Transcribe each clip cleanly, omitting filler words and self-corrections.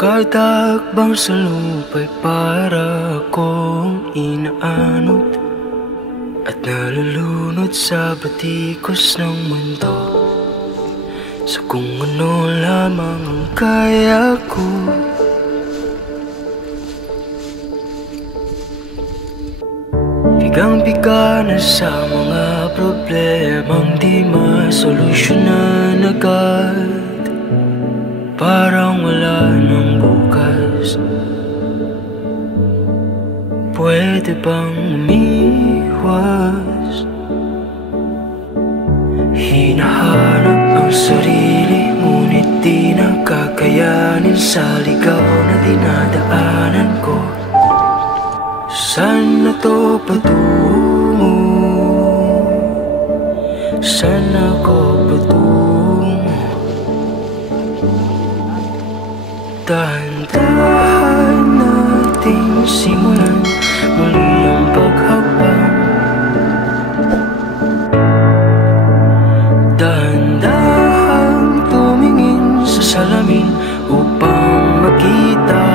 Kada hakbang sa lupa'y para akong inaanod at nalulunod sa batikos ng mundo, sa kung ano lamang ang kaya ko. Bigang-biga na sa mga problemang di masolusyonan agad. Parang wala nang bukas. Pwede bang umiwas? Hinahanap ang sarili, ngunit di nakakayanin sa ligaw na dinadaanan ko. Saan na to patungo? Saan ako patungo? Dahan-dahan nating simulan muli ang paghakbang. Dahan-dahan tumingin sa salamin upang makita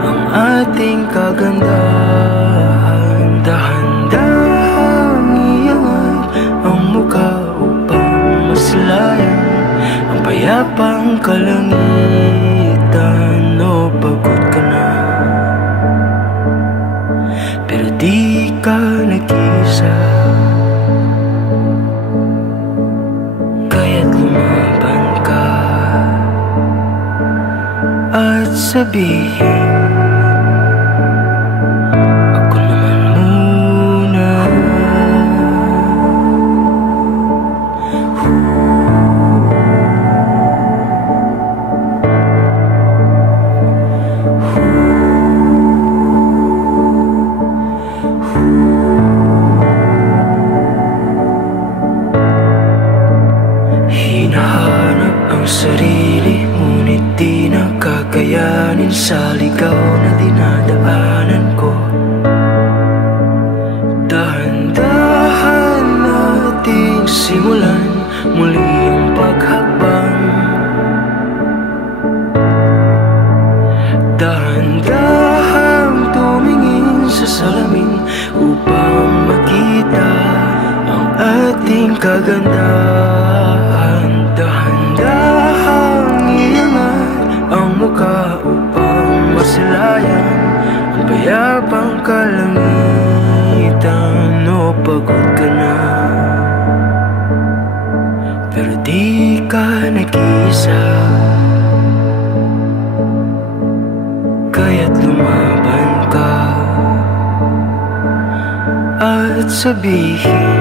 ang ating kagandahan. Dahan-dahan iangat ang mukha upang maslayan ang payapang kalangitan. O pagod ka na, pero di ka nag-isa, kaya't lumaban ka at sabihin, ako naman muna. Hinahanap ang sarili, ngunit di nakakayanin sa ligaw na dinadaanan ko. Dahan-dahan nating simulan muli ang paghakbang. Dahan-dahan tumingin sa salamin upang makita ang ating kagandahan. Dahan-dahan iangat ang mukha upang masilayan ang payapang kalangitan. O pagod ka na, pero di ka nag-isa, kaya't lumaban ka at sabihin,